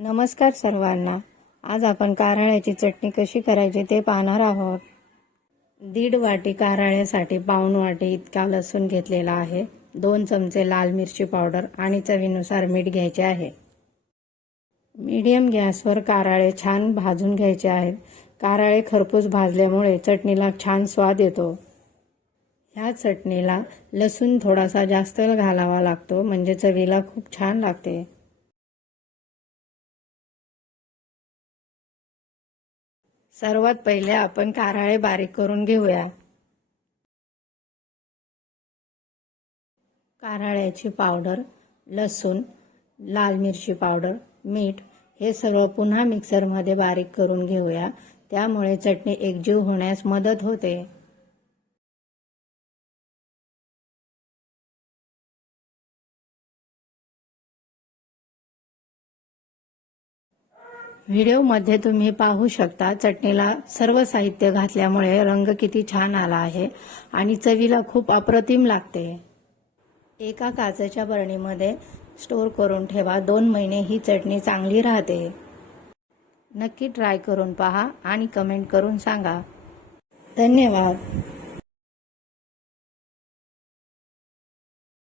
नमस्कार सर्वांना. आज आपण कारळ्याची चटणी कशी करायची ते पाहणार आहोत. दीड वाटी कारळ्यासाठी पाऊण वाटी इतका लसूण घेतलेला आहे. दोन चमचे लाल मिरची पावडर आणि चवीनुसार मीठ घ्यायचे आहे. मीडियम गॅसवर कारळे छान भाजून घ्यायचे आहेत. कारळे खरपूस भाजल्यामुळे चटणीला छान स्वाद येतो. ह्या चटणीला लसूण थोडासा जास्त घालावा लागतो म्हणजे चवीला खूप छान लागते. सर्वात पहिले आपण कारळे बारीक करून घेऊया. कारळ्याची पावडर लसूण लाल मिरची पावडर मीठ हे सर्व पुन्हा मिक्सरमध्ये बारीक करून घेऊया. त्यामुळे चटणी एकजीव होण्यास मदत होते. व्हिडिओमध्ये तुम्ही पाहू शकता चटणीला सर्व साहित्य घातल्यामुळे रंग किती छान आला आहे आणि चवीला खूप अप्रतिम लागते. एका काचेच्या बरणीमध्ये स्टोर करून ठेवा. दोन महिने ही चटणी चांगली राहते. नक्की ट्राय करून पहा आणि कमेंट करून सांगा. धन्यवाद.